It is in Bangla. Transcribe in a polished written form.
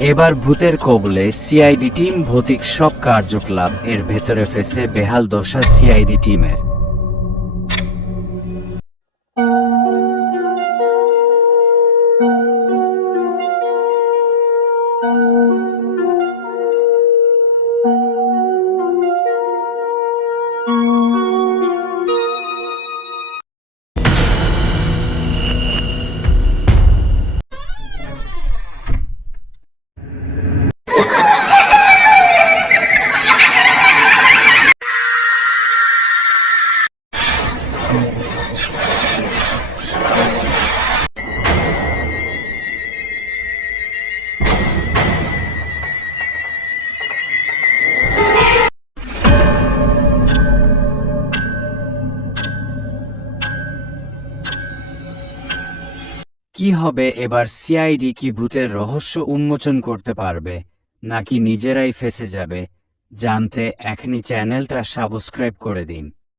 এবার ভূতের কবলে সিআইডি টিম। ভৌতিক সব কার্যকলাপ এর ভেতরে ফেসে বেহাল দশা সিআইডি টিমের। কি হবে এবার? সিআইডি কি ভূতের রহস্য উন্মোচন করতে পারবে, নাকি নিজেরাই ফেঁসে যাবে? জানতে এখনই চ্যানেলটা সাবস্ক্রাইব করে দিন।